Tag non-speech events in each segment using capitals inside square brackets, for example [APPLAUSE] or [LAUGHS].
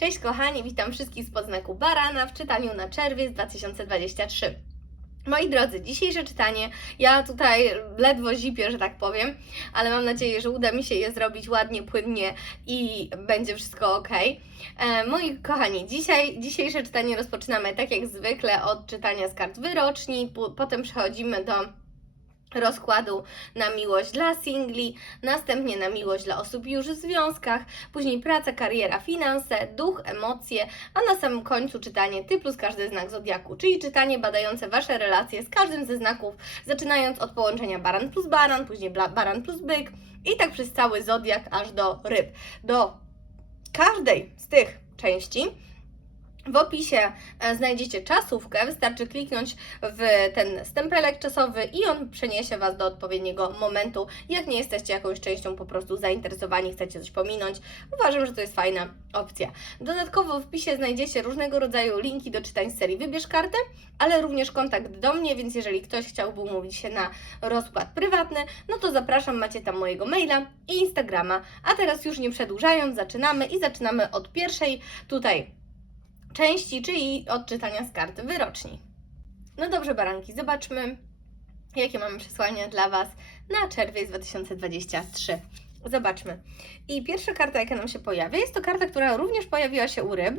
Cześć kochani, witam wszystkich z podznaku Barana w czytaniu na czerwiec 2023. Moi drodzy, dzisiejsze czytanie, ja tutaj ledwo zipię, że tak powiem, ale mam nadzieję, że uda mi się je zrobić ładnie, płynnie i będzie wszystko ok. E, moi kochani, dzisiaj, dzisiejsze czytanie rozpoczynamy tak jak zwykle od czytania z kart wyroczni, po, potem przechodzimy do rozkładu na miłość dla singli, następnie na miłość dla osób już w związkach, później praca, kariera, finanse, duch, emocje, a na samym końcu czytanie Ty plus każdy znak zodiaku, czyli czytanie badające Wasze relacje z każdym ze znaków, zaczynając od połączenia baran plus baran, później baran plus byk i tak przez cały zodiak aż do ryb. Do każdej z tych części w opisie e, znajdziecie czasówkę, wystarczy kliknąć w ten stempelek czasowy i on przeniesie Was do odpowiedniego momentu. Jak nie jesteście jakąś częścią po prostu zainteresowani, chcecie coś pominąć, uważam, że to jest fajna opcja. Dodatkowo w wpisie znajdziecie różnego rodzaju linki do czytań z serii Wybierz kartę, ale również kontakt do mnie, więc jeżeli ktoś chciałby umówić się na rozkład prywatny, no to zapraszam, macie tam mojego maila i Instagrama. A teraz już nie przedłużając, zaczynamy i zaczynamy od pierwszej tutaj części, czyli odczytania z karty wyroczni. No dobrze, baranki, zobaczmy, jakie mamy przesłania dla Was na czerwiec 2023. Zobaczmy. I pierwsza karta, jaka nam się pojawia, jest to karta, która również pojawiła się u ryb,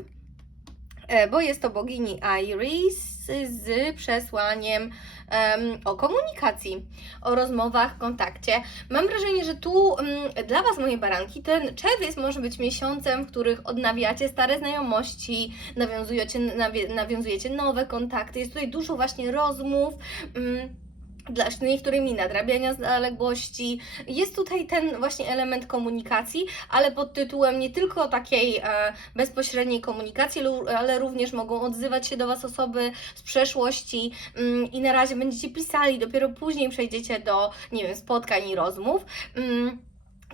bo jest to bogini Iris z przesłaniem em, o komunikacji, o rozmowach, kontakcie. Mam wrażenie, że tu mm, dla Was, moje baranki, ten czerwiec może być miesiącem, w których odnawiacie stare znajomości, nawiązujecie, nawiązujecie nowe kontakty. Jest tutaj dużo właśnie rozmów. Mm, dla niektórymi nadrabiania zaległości. Jest tutaj ten właśnie element komunikacji, ale pod tytułem nie tylko takiej e, bezpośredniej komunikacji, ale również mogą odzywać się do Was osoby z przeszłości mm, i na razie będziecie pisali, dopiero później przejdziecie do, nie wiem, spotkań i rozmów.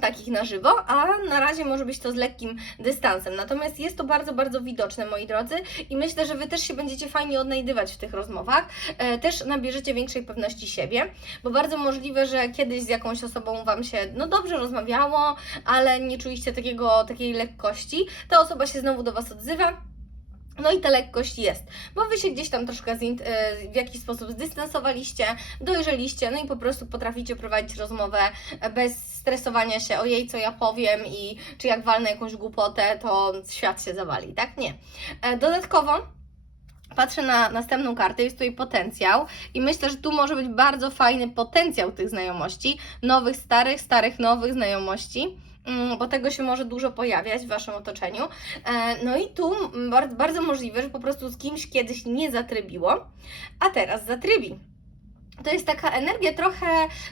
Takich na żywo, a na razie może być to z lekkim dystansem. Natomiast jest to bardzo, bardzo widoczne, moi drodzy, i myślę, że Wy też się będziecie fajnie odnajdywać w tych rozmowach, e, też nabierzecie większej pewności siebie, bo bardzo możliwe, że kiedyś z jakąś osobą Wam się, no dobrze rozmawiało, ale nie czuliście takiego, takiej lekkości, ta osoba się znowu do Was odzywa, no i ta lekkość jest, bo wy się gdzieś tam troszkę e, w jakiś sposób zdystansowaliście, dojrzeliście, no i po prostu potraficie prowadzić rozmowę bez stresowania się o jej, co ja powiem i czy jak walnę jakąś głupotę, to świat się zawali, tak? Nie. E, Dodatkowo patrzę na następną kartę, jest tutaj potencjał i myślę, że tu może być bardzo fajny potencjał tych znajomości, nowych, starych, starych, nowych znajomości bo tego się może dużo pojawiać w Waszym otoczeniu. E, No i tu mm, bardzo, bardzo możliwe, że po prostu z kimś kiedyś nie zatrybiło, a teraz zatrybi. To jest taka energia trochę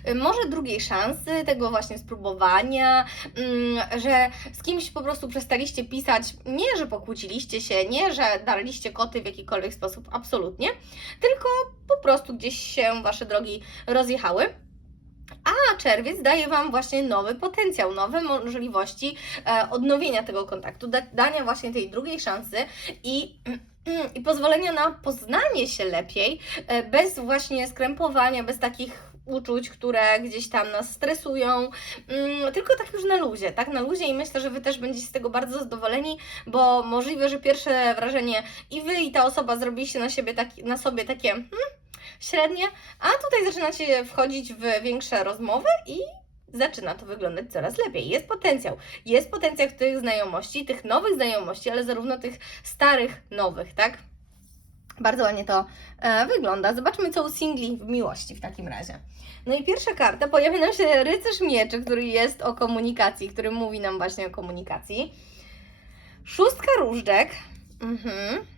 y, może drugiej szansy, tego właśnie spróbowania, mm, że z kimś po prostu przestaliście pisać, nie że pokłóciliście się, nie że darliście koty w jakikolwiek sposób, absolutnie, tylko po prostu gdzieś się Wasze drogi rozjechały. A czerwiec daje Wam właśnie nowy potencjał, nowe możliwości e, odnowienia tego kontaktu, da, dania właśnie tej drugiej szansy i, [CLEARS THROAT] i pozwolenia na poznanie się lepiej, e, bez właśnie skrępowania, bez takich uczuć, które gdzieś tam nas stresują, mm, tylko tak już na luzie, tak na luzie i myślę, że Wy też będziecie z tego bardzo zadowoleni, bo możliwe, że pierwsze wrażenie i Wy i ta osoba zrobiliście na, siebie taki, na sobie takie hmm, średnie, a tutaj zaczynacie wchodzić w większe rozmowy i zaczyna to wyglądać coraz lepiej. Jest potencjał. Jest potencjał tych znajomości, tych nowych znajomości, ale zarówno tych starych, nowych, tak? Bardzo ładnie to e, wygląda. Zobaczmy, co u singli w miłości w takim razie. No i pierwsza karta, pojawia nam się rycerz mieczy, który jest o komunikacji, który mówi nam właśnie o komunikacji. Szóstka różdżek. Mhm.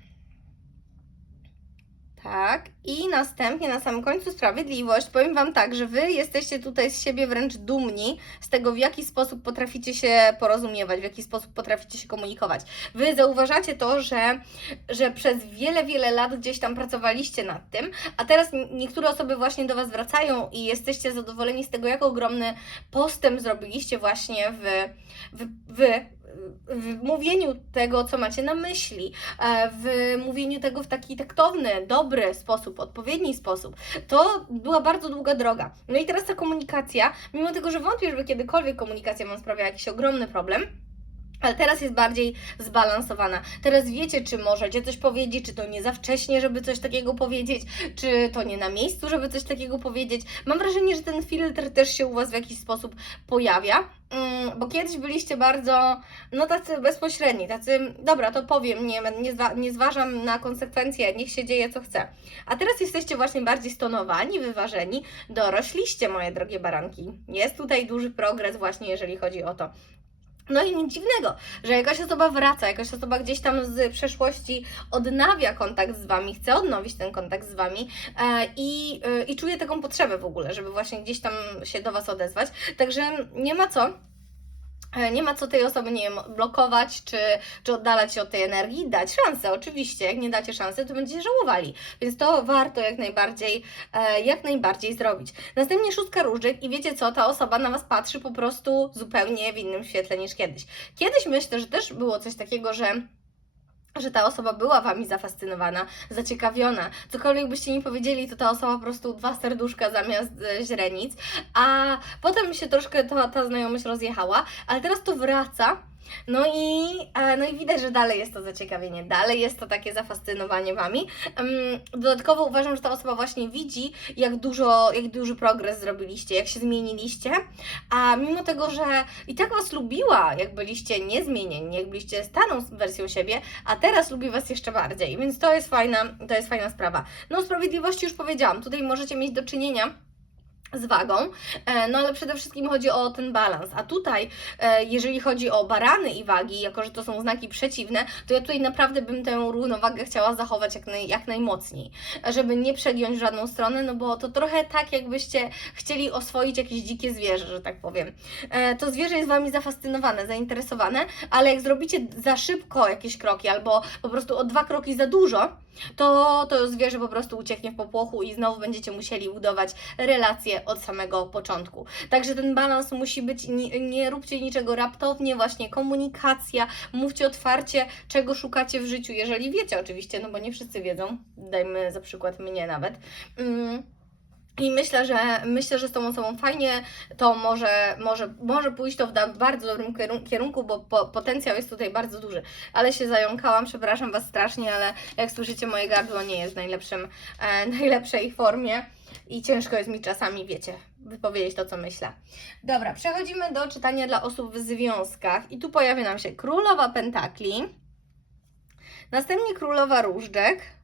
Tak, i następnie na samym końcu sprawiedliwość. Powiem Wam tak, że Wy jesteście tutaj z siebie wręcz dumni z tego, w jaki sposób potraficie się porozumiewać, w jaki sposób potraficie się komunikować. Wy zauważacie to, że, że przez wiele, wiele lat gdzieś tam pracowaliście nad tym, a teraz niektóre osoby właśnie do Was wracają i jesteście zadowoleni z tego, jak ogromny postęp zrobiliście właśnie w, w, w w mówieniu tego, co macie na myśli, e, w mówieniu tego w taki taktowny, dobry sposób, odpowiedni sposób. To była bardzo długa droga. No i teraz ta komunikacja, mimo tego, że wątpię, żeby kiedykolwiek komunikacja Wam sprawiała jakiś ogromny problem, Ale teraz jest bardziej zbalansowana. Teraz wiecie, czy możecie coś powiedzieć, czy to nie za wcześnie, żeby coś takiego powiedzieć, czy to nie na miejscu, żeby coś takiego powiedzieć. Mam wrażenie, że ten filtr też się u Was w jakiś sposób pojawia, mm, bo kiedyś byliście bardzo, no tacy bezpośredni, tacy, dobra, to powiem, nie, nie, nie zważam na konsekwencje, niech się dzieje co chce. A teraz jesteście właśnie bardziej stonowani, wyważeni, dorośliście, moje drogie baranki. Jest tutaj duży progres właśnie, jeżeli chodzi o to. No i nic dziwnego, że jakaś osoba wraca, jakaś osoba gdzieś tam z przeszłości odnawia kontakt z Wami, chce odnowić ten kontakt z Wami e, i, e, i czuje taką potrzebę w ogóle, żeby właśnie gdzieś tam się do Was odezwać. Także nie ma co. e, Nie ma co tej osoby, nie wiem, blokować czy, czy oddalać się od tej energii, dać szansę, oczywiście. Jak nie dacie szansy, to będziecie żałowali. Więc to warto jak najbardziej, e, jak najbardziej zrobić. Następnie szóstka różdżek i wiecie co, ta osoba na Was patrzy po prostu zupełnie w innym świetle niż kiedyś. Kiedyś myślę, że też było coś takiego, że że ta osoba była Wami zafascynowana, zaciekawiona. Cokolwiek byście nie powiedzieli, to ta osoba po prostu dwa serduszka zamiast e, źrenic. A potem się troszkę ta, ta znajomość rozjechała, ale teraz to wraca. No i, no i widać, że dalej jest to zaciekawienie, dalej jest to takie zafascynowanie Wami. Dodatkowo uważam, że ta osoba właśnie widzi, jak dużo, jak duży progres zrobiliście, jak się zmieniliście, a mimo tego, że i tak Was lubiła, jak byliście niezmienieni, jak byliście staną wersją siebie, a teraz lubi Was jeszcze bardziej, więc to jest fajna, to jest fajna sprawa. No o sprawiedliwości już powiedziałam, tutaj możecie mieć do czynienia z wagą, e, no ale przede wszystkim chodzi o ten balans. A tutaj, e, jeżeli chodzi o barany i wagi, jako że to są znaki przeciwne, to ja tutaj naprawdę bym tę równowagę chciała zachować jak, naj, jak najmocniej, żeby nie przegiąć w żadną stronę, no bo to trochę tak, jakbyście chcieli oswoić jakieś dzikie zwierzę, że tak powiem. E, To zwierzę jest Wami zafascynowane, zainteresowane, ale jak zrobicie za szybko jakieś kroki albo po prostu o dwa kroki za dużo, to to zwierzę po prostu ucieknie w popłochu i znowu będziecie musieli budować relacje od samego początku. Także ten balans musi być, nie, nie róbcie niczego raptownie, właśnie komunikacja, mówcie otwarcie, czego szukacie w życiu, jeżeli wiecie oczywiście, no bo nie wszyscy wiedzą, dajmy za przykład mnie nawet. Mm. I myślę, że myślę, że z tą osobą fajnie to może, może, może pójść to w bardzo dobrym kierun- kierunku, bo po, potencjał jest tutaj bardzo duży. Ale się zająkałam, przepraszam Was strasznie, ale jak słyszycie, moje gardło nie jest w najlepszym, e, [LAUGHS] najlepszej formie i ciężko jest mi czasami, wiecie, wypowiedzieć to, co myślę. Dobra, przechodzimy do czytania dla osób w związkach i tu pojawia nam się Królowa Pentakli, następnie Królowa Różdżek,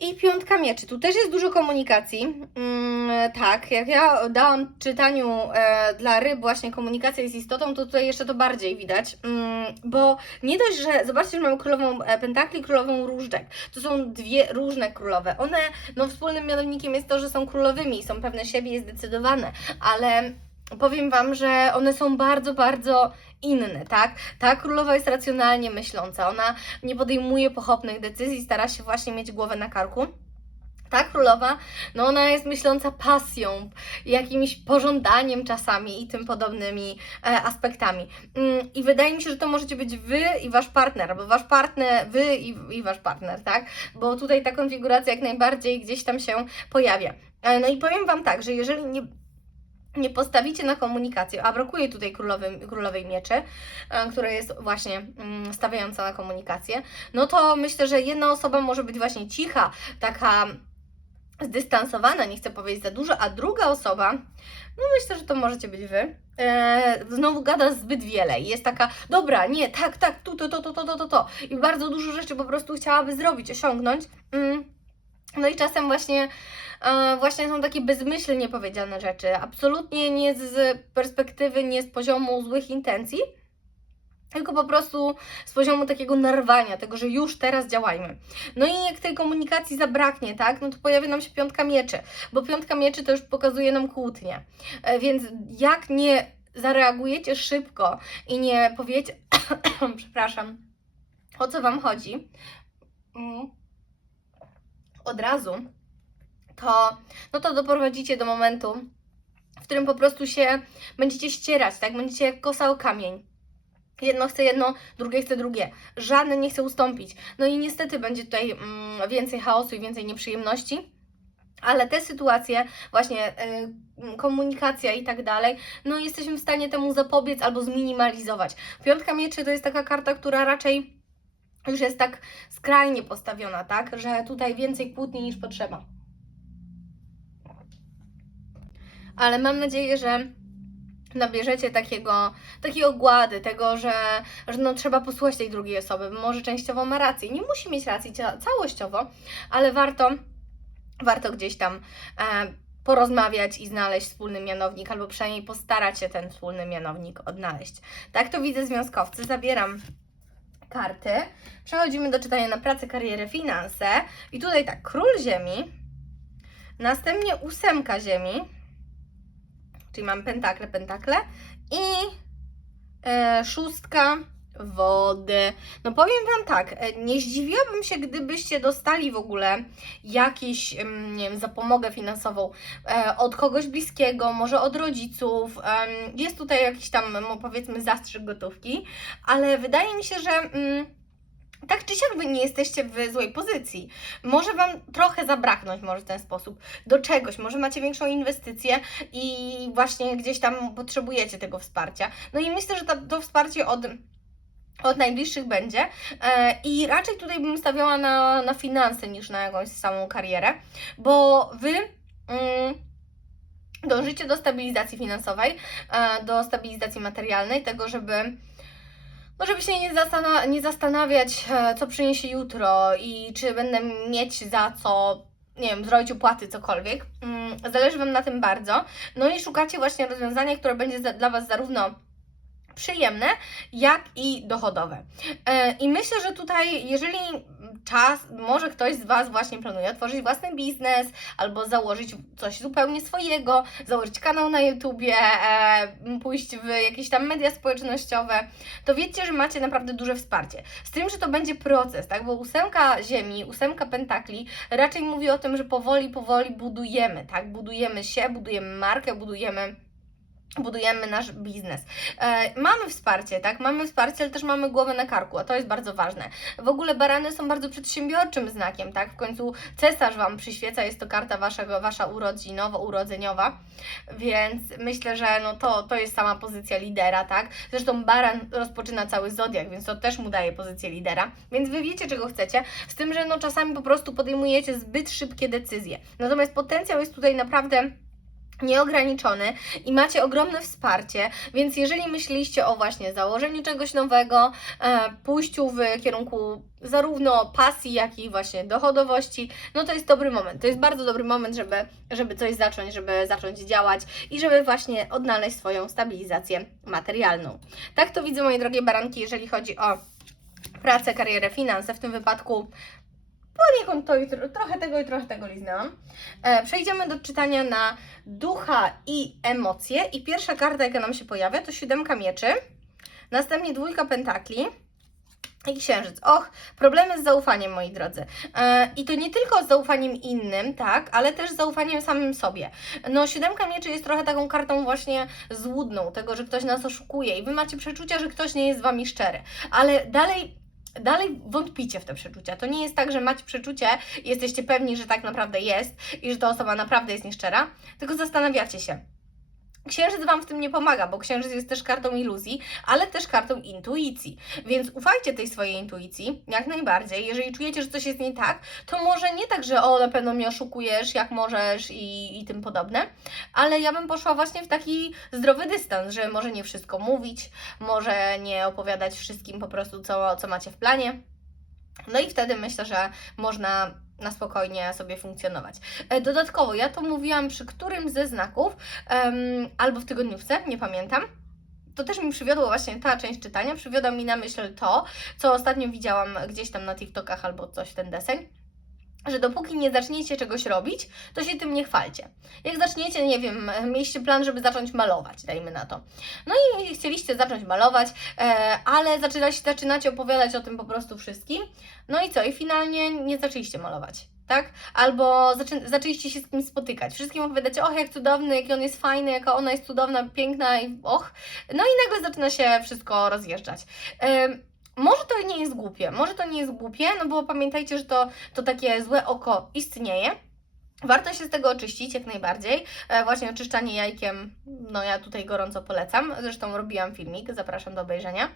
i piątka mieczy. Tu też jest dużo komunikacji. Mm, tak, jak ja dałam czytaniu e, dla ryb właśnie komunikacja jest istotą, to tutaj jeszcze to bardziej widać. Mm, bo nie dość, że zobaczcie, że mamy królową e, pentakli, królową różdżek. To są dwie różne królowe. One, no wspólnym mianownikiem jest to, że są królowymi, są pewne siebie i zdecydowane, ale powiem Wam, że one są bardzo, bardzo inne, tak? Ta królowa jest racjonalnie myśląca, ona nie podejmuje pochopnych decyzji, stara się właśnie mieć głowę na karku. Ta królowa, no ona jest myśląca pasją, jakimś pożądaniem czasami i tym podobnymi e, aspektami. Mm, I wydaje mi się, że to możecie być wy i wasz partner, albo wasz partner, wy i, i wasz partner, tak? Bo tutaj ta konfiguracja jak najbardziej gdzieś tam się pojawia. E, no i powiem Wam tak, że jeżeli nie nie postawicie na komunikację, a brakuje tutaj królowej, królowej mieczy, e, która jest właśnie mm, stawiająca na komunikację, no to myślę, że jedna osoba może być właśnie cicha, taka zdystansowana, nie chcę powiedzieć za dużo, a druga osoba, no myślę, że to możecie być Wy, e, znowu gada zbyt wiele i jest taka, dobra, nie, tak, tak, tu, to, to, to, to, to, to, to. I bardzo dużo rzeczy po prostu chciałaby zrobić, osiągnąć, mm. no i czasem właśnie właśnie są takie bezmyślnie powiedziane rzeczy, absolutnie nie z perspektywy, nie z poziomu złych intencji, tylko po prostu z poziomu takiego narwania, tego, że już teraz działajmy. No i jak tej komunikacji zabraknie, tak, no to pojawi nam się piątka mieczy, bo piątka mieczy to już pokazuje nam kłótnię. E, Więc jak nie zareagujecie szybko i nie powiecie, [COUGHS] przepraszam, o co Wam chodzi, mm, od razu, to, no to doprowadzicie do momentu, w którym po prostu się będziecie ścierać, tak? Będziecie jak kosa o kamień. Jedno chce jedno, drugie chce drugie. Żadne nie chce ustąpić. No i niestety będzie tutaj mm, więcej chaosu i więcej nieprzyjemności. Ale te sytuacje, właśnie y, komunikacja i tak dalej, no jesteśmy w stanie temu zapobiec albo zminimalizować. Piątka mieczy to jest taka karta, która raczej już jest tak skrajnie postawiona, tak, że tutaj więcej kłótni niż potrzeba. Ale mam nadzieję, że nabierzecie takiego, takiej ogłady, tego, że, że no, trzeba posłuchać tej drugiej osoby, może częściowo ma rację. Nie musi mieć racji ca- całościowo, ale warto, warto gdzieś tam e, porozmawiać i znaleźć wspólny mianownik, albo przynajmniej postarać się ten wspólny mianownik odnaleźć. Tak to widzę związkowcy. Zabieram karty. Przechodzimy do czytania na pracę, karierę, finanse. I tutaj tak, król ziemi, następnie ósemka ziemi, czyli mam pentakle, pentakle i e, szóstka wody. No powiem Wam tak, e, nie zdziwiłabym się, gdybyście dostali w ogóle jakiś, em, nie wiem, zapomogę finansową e, od kogoś bliskiego, może od rodziców. Jest tutaj jakiś tam, no, powiedzmy, zastrzyk gotówki, ale wydaje mi się, że... tak czy siak wy nie jesteście w złej pozycji. Może Wam trochę zabraknąć może w ten sposób do czegoś, może macie większą inwestycję i właśnie gdzieś tam potrzebujecie tego wsparcia. No i myślę, że to, to wsparcie od od najbliższych będzie e, i raczej tutaj bym stawiała na, na finanse niż na jakąś samą karierę, bo Wy mm, dążycie do stabilizacji finansowej, e, do stabilizacji materialnej, tego, żeby no żeby się nie, zastana- nie zastanawiać, e, co przyniesie jutro i czy będę mieć za co, nie wiem, zrobić opłaty, cokolwiek. Mm, Zależy Wam na tym bardzo. No i szukacie właśnie rozwiązania, które będzie dla Was zarówno przyjemne, jak i dochodowe. E, I myślę, że tutaj, jeżeli czas, może ktoś z Was właśnie planuje otworzyć własny biznes, albo założyć coś zupełnie swojego, założyć kanał na YouTubie, e, pójść w jakieś tam media społecznościowe, to wiecie, że macie naprawdę duże wsparcie. Z tym, że to będzie proces, tak? Bo ósemka ziemi, ósemka pentakli raczej mówi o tym, że powoli, powoli budujemy, tak? Budujemy się, budujemy markę, budujemy budujemy nasz biznes. E, mamy wsparcie, tak? Mamy wsparcie, ale też mamy głowę na karku, a to jest bardzo ważne. W ogóle barany są bardzo przedsiębiorczym znakiem, tak? W końcu cesarz Wam przyświeca, jest to karta waszego, Wasza urodzinowo-urodzeniowa, więc myślę, że no to, to jest sama pozycja lidera, tak? Zresztą baran rozpoczyna cały zodiak, więc to też mu daje pozycję lidera, więc Wy wiecie, czego chcecie, z tym, że no czasami po prostu podejmujecie zbyt szybkie decyzje. Natomiast potencjał jest tutaj naprawdę nieograniczony i macie ogromne wsparcie, więc jeżeli myśleliście o właśnie założeniu czegoś nowego, e, pójściu w kierunku zarówno pasji, jak i właśnie dochodowości, no to jest dobry moment. To jest bardzo dobry moment, żeby, żeby coś zacząć, żeby zacząć działać i żeby właśnie odnaleźć swoją stabilizację materialną. Tak to widzę, moje drogie baranki, jeżeli chodzi o pracę, karierę, finanse. W tym wypadku poniekąd to i tro- trochę tego i trochę tego liznęłam. E, przejdziemy do czytania na ducha i emocje. I pierwsza karta, jaka nam się pojawia, to siódemka mieczy. Następnie dwójka pentakli. I księżyc. Och, problemy z zaufaniem, moi drodzy. E, I to nie tylko z zaufaniem innym, tak, ale też z zaufaniem samym sobie. No, siódemka mieczy jest trochę taką kartą właśnie złudną, tego, że ktoś nas oszukuje i wy macie przeczucia, że ktoś nie jest z wami szczery. Ale dalej dalej wątpicie w te przeczucia. To nie jest tak, że macie przeczucie i jesteście pewni, że tak naprawdę jest i że ta osoba naprawdę jest nieszczera, tylko zastanawiacie się. Księżyc Wam w tym nie pomaga, bo księżyc jest też kartą iluzji, ale też kartą intuicji. Więc ufajcie tej swojej intuicji, jak najbardziej. Jeżeli czujecie, że coś jest nie tak, to może nie tak, że o, na pewno mnie oszukujesz, jak możesz i, i tym podobne, ale ja bym poszła właśnie w taki zdrowy dystans, że może nie wszystko mówić, może nie opowiadać wszystkim po prostu, co, co macie w planie. No i wtedy myślę, że można na spokojnie sobie funkcjonować. E, Dodatkowo, ja to mówiłam przy którym ze znaków, albo w tygodniówce, nie pamiętam. To też mi przywiodło właśnie ta część czytania, przywiodła mi na myśl to, co ostatnio widziałam gdzieś tam na TikTokach albo coś ten deseń, że dopóki nie zaczniecie czegoś robić, to się tym nie chwalcie. Jak zaczniecie, nie wiem, mieliście plan, żeby zacząć malować, dajmy na to. No i chcieliście zacząć malować, e, ale zaczynacie, zaczynacie opowiadać o tym po prostu wszystkim. No i co? I finalnie nie zaczęliście malować. Tak? Albo zaczę, zaczęliście się z kimś spotykać. Wszystkim opowiadacie, och, jak cudowny, jaki on jest fajny, jaka ona jest cudowna, piękna i och. No i nagle zaczyna się wszystko rozjeżdżać. Ym, może to nie jest głupie, może to nie jest głupie, no bo pamiętajcie, że to, to takie złe oko istnieje, Warto się z tego oczyścić jak najbardziej. E, właśnie oczyszczanie jajkiem, no ja tutaj gorąco polecam. Zresztą robiłam filmik, zapraszam do obejrzenia.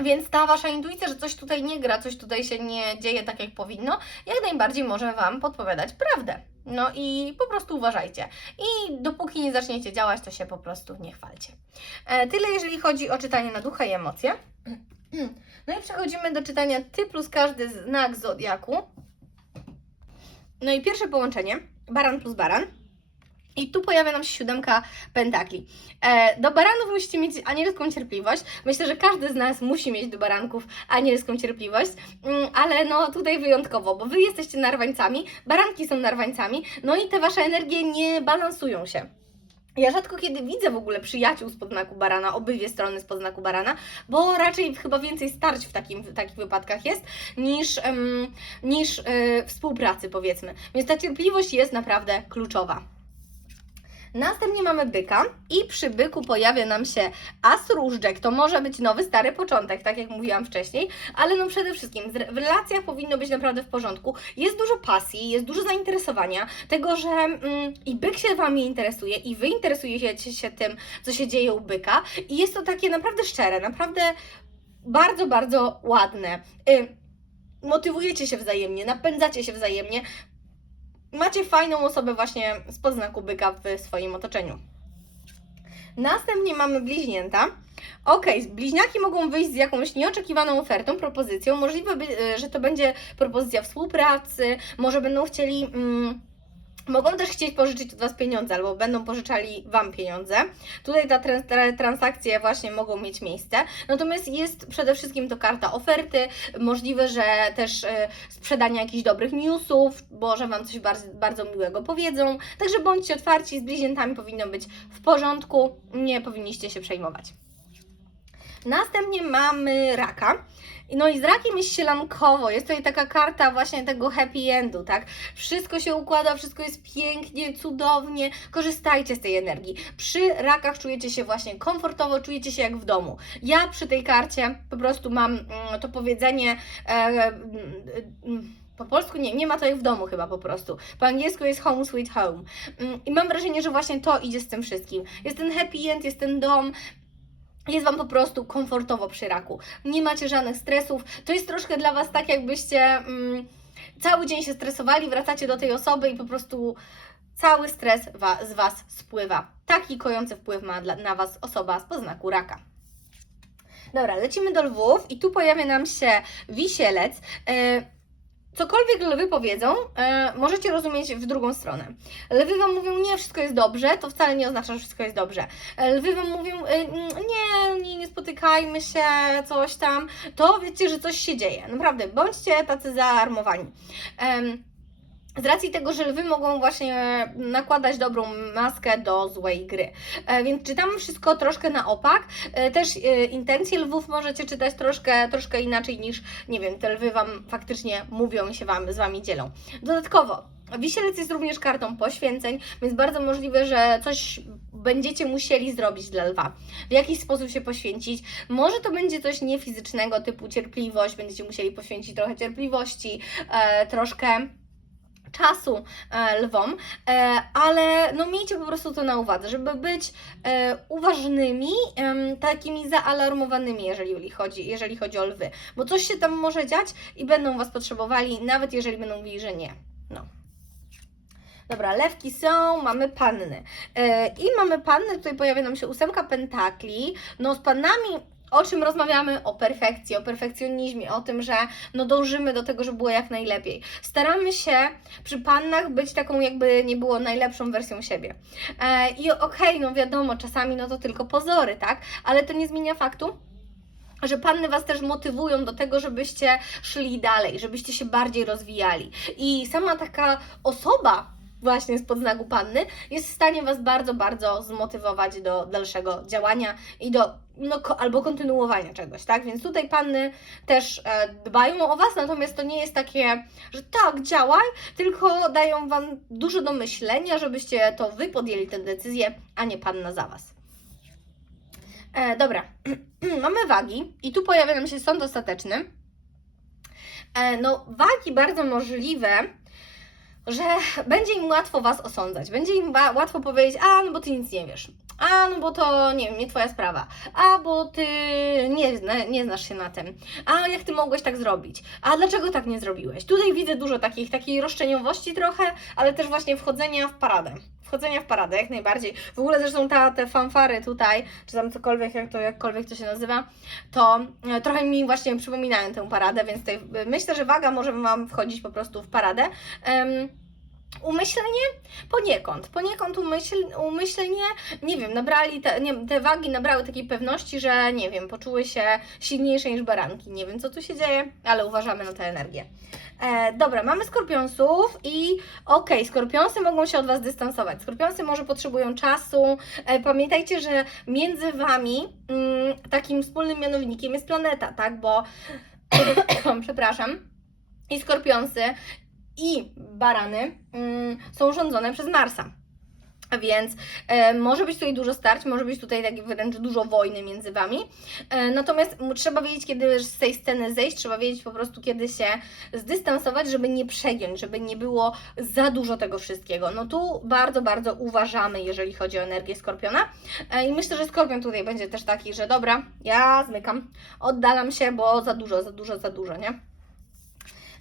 Więc ta wasza intuicja, że coś tutaj nie gra, coś tutaj się nie dzieje tak jak powinno, jak najbardziej może wam podpowiadać prawdę. No i po prostu uważajcie. I dopóki nie zaczniecie działać, to się po prostu nie chwalcie. E, tyle jeżeli chodzi o czytanie na ducha i emocje. [CLEARS THROAT] No i przechodzimy do czytania ty plus każdy znak zodiaku. No i pierwsze połączenie, baran plus baran. I tu pojawia nam się siódemka pentakli. E, do baranów musicie mieć anielską cierpliwość. Myślę, że każdy z nas musi mieć do baranków anielską cierpliwość, mm, ale no tutaj wyjątkowo, bo Wy jesteście narwańcami, baranki są narwańcami, no i te Wasze energie nie balansują się. Ja rzadko kiedy widzę w ogóle przyjaciół z podznaku barana, obydwie strony z podznaku barana, bo raczej chyba więcej starć w, takim, w takich wypadkach jest niż, em, niż e, współpracy, powiedzmy. Więc ta cierpliwość jest naprawdę kluczowa. Następnie mamy byka i przy byku pojawia nam się as różdżek. To może być nowy, stary początek, tak jak mówiłam wcześniej, ale no przede wszystkim w relacjach powinno być naprawdę w porządku. Jest dużo pasji, jest dużo zainteresowania, tego, że mm, i byk się Wami interesuje i Wy interesujecie się tym, co się dzieje u byka i jest to takie naprawdę szczere, naprawdę bardzo, bardzo ładne. Y, motywujecie się wzajemnie, napędzacie się wzajemnie, macie fajną osobę właśnie z podznaku byka w swoim otoczeniu. Następnie mamy bliźnięta. Ok, bliźniaki mogą wyjść z jakąś nieoczekiwaną ofertą, propozycją. Możliwe, y, że to będzie propozycja współpracy, może będą chcieli. Mm, Mogą też chcieć pożyczyć od Was pieniądze, albo będą pożyczali Wam pieniądze. Tutaj ta trans transakcje właśnie mogą mieć miejsce. Natomiast jest przede wszystkim to karta oferty, możliwe, że też y, sprzedania jakichś dobrych newsów, bo że Wam coś bardzo, bardzo miłego powiedzą. Także bądźcie otwarci, z bliźniętami powinno być w porządku, nie powinniście się przejmować. Następnie mamy raka. No i z rakiem jest sielankowo, jest tutaj taka karta właśnie tego happy endu, tak? Wszystko się układa, wszystko jest pięknie, cudownie, korzystajcie z tej energii. Przy rakach czujecie się właśnie komfortowo, czujecie się jak w domu. Ja przy tej karcie po prostu mam mm, to powiedzenie... E, mm, po polsku nie, nie ma to jak w domu chyba po prostu. Po angielsku jest home sweet home. I mam wrażenie, że właśnie to idzie z tym wszystkim. Jest ten happy end, jest ten dom, jest Wam po prostu komfortowo przy raku. Nie macie żadnych stresów. To jest troszkę dla Was tak, jakbyście mm, cały dzień się stresowali, wracacie do tej osoby i po prostu cały stres wa z Was spływa. Taki kojący wpływ ma dla, na Was osoba z poznaku raka. Dobra, lecimy do lwów i tu pojawia nam się wisielec. Yy, cokolwiek lwy powiedzą, e, możecie rozumieć w drugą stronę. Lwy Wam mówią, nie, wszystko jest dobrze, to wcale nie oznacza, że wszystko jest dobrze. E, lwy Wam mówią, e, nie, nie, nie spotykajmy się, coś tam, to wiecie, że coś się dzieje. Naprawdę, bądźcie tacy zaalarmowani. Z racji tego, że lwy mogą właśnie nakładać dobrą maskę do złej gry. E, więc czytamy wszystko troszkę na opak. E, też e, intencje lwów możecie czytać troszkę, troszkę inaczej niż, nie wiem, te lwy Wam faktycznie mówią i się wam, z Wami dzielą. Dodatkowo, Wisielec jest również kartą poświęceń, więc bardzo możliwe, że coś będziecie musieli zrobić dla lwa. W jakiś sposób się poświęcić. Może to będzie coś niefizycznego, typu cierpliwość, będziecie musieli poświęcić trochę cierpliwości, troszkę czasu e, lwom, e, ale no miejcie po prostu to na uwadze, żeby być e, uważnymi, takimi zaalarmowanymi, jeżeli chodzi, jeżeli chodzi o lwy, bo coś się tam może dziać i będą Was potrzebowali, nawet jeżeli będą mówili, że nie. No. Dobra, lewki są, mamy panny. I mamy panny, tutaj pojawia nam się ósemka pentakli. No z pannami o czym rozmawiamy? O perfekcji, o perfekcjonizmie, o tym, że no dążymy do tego, żeby było jak najlepiej. Staramy się przy pannach być taką, jakby nie było najlepszą wersją siebie. E, I okej, okay, no wiadomo, czasami no to tylko pozory, tak? Ale to nie zmienia faktu, że panny Was też motywują do tego, żebyście szli dalej, żebyście się bardziej rozwijali. I sama taka osoba, właśnie z podznaku panny, jest w stanie Was bardzo, bardzo zmotywować do dalszego działania i do no, ko albo kontynuowania czegoś, tak? Więc tutaj panny też e, dbają o Was, natomiast to nie jest takie, że tak, działaj, tylko dają Wam dużo do myślenia, żebyście to Wy podjęli tę decyzję, a nie panna za Was. E, dobra, [CLEARS THROAT] mamy wagi i tu pojawia nam się sąd ostateczny. E, no, wagi bardzo możliwe, że będzie im łatwo Was osądzać, będzie im łatwo powiedzieć, a no bo Ty nic nie wiesz, a no bo to nie wiem, nie Twoja sprawa, a bo Ty nie, nie znasz się na tym, a jak Ty mogłeś tak zrobić, a dlaczego tak nie zrobiłeś. Tutaj widzę dużo takich, takiej roszczeniowości trochę, ale też właśnie wchodzenia w paradę. Wchodzenia w paradę, jak najbardziej. W ogóle zresztą ta, te fanfary tutaj, czy tam cokolwiek, jak to, jakkolwiek to się nazywa, to e, trochę mi właśnie przypominają tę paradę, więc tutaj e, myślę, że waga może Wam wchodzić po prostu w paradę. Em, Umyślnie? Poniekąd. Poniekąd umyśl, umyślnie, nie wiem, nabrali te, nie, te wagi nabrały takiej pewności, że nie wiem, poczuły się silniejsze niż baranki. Nie wiem, co tu się dzieje, ale uważamy na tę energię. E, dobra, mamy skorpionsów i okej, skorpionsy mogą się od Was dystansować. Skorpionsy może potrzebują czasu. E, pamiętajcie, że między Wami mm, takim wspólnym mianownikiem jest planeta, tak? Bo, [COUGHS] przepraszam, i skorpionsy i barany mm, są rządzone przez Marsa. Więc e, może być tutaj dużo starć, może być tutaj tak wręcz dużo wojny między wami. E, natomiast trzeba wiedzieć, kiedy z tej sceny zejść, trzeba wiedzieć po prostu, kiedy się zdystansować, żeby nie przegiąć, żeby nie było za dużo tego wszystkiego. No tu bardzo, bardzo uważamy, jeżeli chodzi o energię skorpiona. E, I myślę, że skorpion tutaj będzie też taki, że dobra, ja zmykam, oddalam się, bo za dużo, za dużo, za dużo, nie?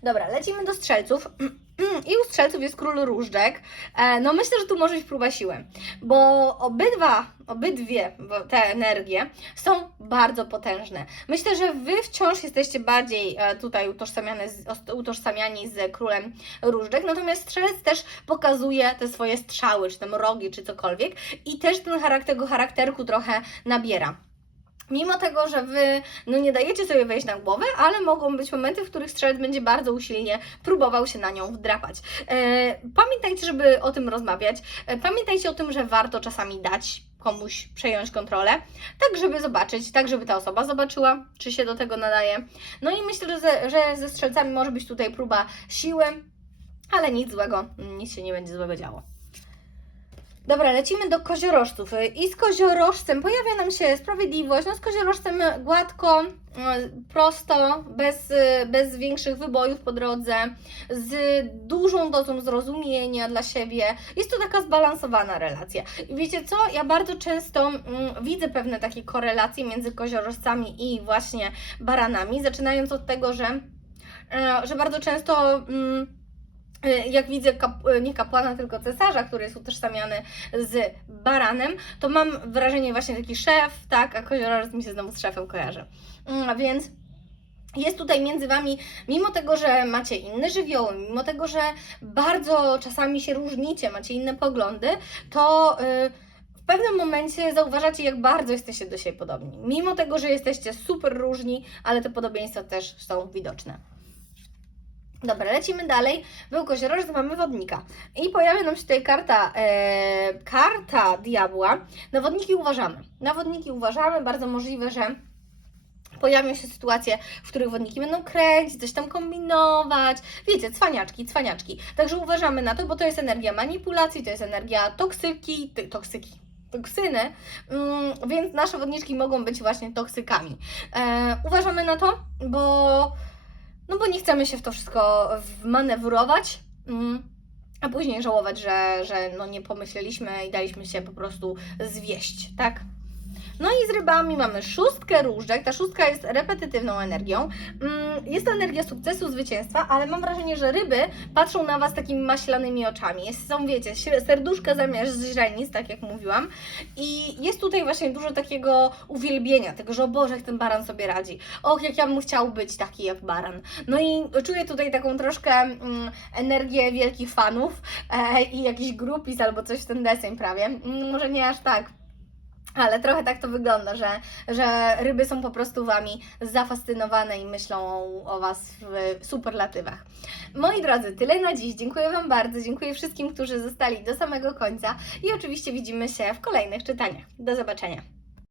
Dobra, lecimy do strzelców. [CLEARS THROAT] I u strzelców jest król różdżek. E, No myślę, że tu może być próba siły, bo obydwa, obydwie te energie są bardzo potężne. Myślę, że Wy wciąż jesteście bardziej e, tutaj utożsamiane z, utożsamiani z królem różdżek, natomiast strzelec też pokazuje te swoje strzały, czy tam rogi, czy cokolwiek i też ten charakter, tego charakterku trochę nabiera. Mimo tego, że wy no nie dajecie sobie wejść na głowę, ale mogą być momenty, w których strzelec będzie bardzo usilnie próbował się na nią wdrapać. E, pamiętajcie, żeby o tym rozmawiać. E, pamiętajcie o tym, że warto czasami dać komuś przejąć kontrolę, tak żeby zobaczyć, tak żeby ta osoba zobaczyła, czy się do tego nadaje. No i myślę, że ze, że ze strzelcami może być tutaj próba siły, ale nic złego, nic się nie będzie złego działo. Dobra, lecimy do koziorożców. I z koziorożcem pojawia nam się sprawiedliwość. No z koziorożcem gładko, y, prosto, bez, y, bez większych wybojów po drodze, z dużą dozą zrozumienia dla siebie. Jest to taka zbalansowana relacja. I wiecie co? Ja bardzo często mm, widzę pewne takie korelacje między koziorożcami i właśnie baranami, zaczynając od tego, że, y, że bardzo często. mm, y, jak widzę kap, y, nie kapłana, tylko cesarza, który jest utożsamiany z baranem, to mam wrażenie właśnie taki szef, tak, a koziorożec mi się znowu z szefem kojarzy. Mm, A więc jest tutaj między Wami, mimo tego, że macie inne żywioły, mimo tego, że bardzo czasami się różnicie, macie inne poglądy, to y, w pewnym momencie zauważacie, jak bardzo jesteście do siebie podobni. Mimo tego, że jesteście super różni, ale te podobieństwa też są widoczne. Dobra, lecimy dalej. Był koziorożec, mamy wodnika. I pojawia nam się tutaj karta, e, karta diabła. Na wodniki uważamy. Na wodniki uważamy, bardzo możliwe, że pojawią się sytuacje, w których wodniki będą kręcić, coś tam kombinować. Wiecie, cwaniaczki, cwaniaczki. Także uważamy na to, bo to jest energia manipulacji, to jest energia toksyki, ty, toksyki. Toksyny, mm, więc nasze wodniczki mogą być właśnie toksykami. E, uważamy na to, bo no bo nie chcemy się w to wszystko wmanewrować, mm, a później żałować, że, że no nie pomyśleliśmy i daliśmy się po prostu zwieść, tak? No i z rybami mamy szóstkę różdżek. Ta szóstka jest repetytywną energią. Mm, Jest to energia sukcesu, zwycięstwa, ale mam wrażenie, że ryby patrzą na Was takimi maślanymi oczami. Są, wiecie, serduszka zamiast źrenic, tak jak mówiłam. I jest tutaj właśnie dużo takiego uwielbienia, tego, że o Boże, jak ten baran sobie radzi. Och, jak ja bym chciał być taki jak baran. No i czuję tutaj taką troszkę mm, energię wielkich fanów e, i jakiś grupis albo coś w ten deseń prawie. Mm, może nie aż tak. Ale trochę tak to wygląda, że, że ryby są po prostu Wami zafascynowane i myślą o, o Was w superlatywach. Moi drodzy, tyle na dziś. Dziękuję Wam bardzo. Dziękuję wszystkim, którzy zostali do samego końca. I oczywiście widzimy się w kolejnych czytaniach. Do zobaczenia.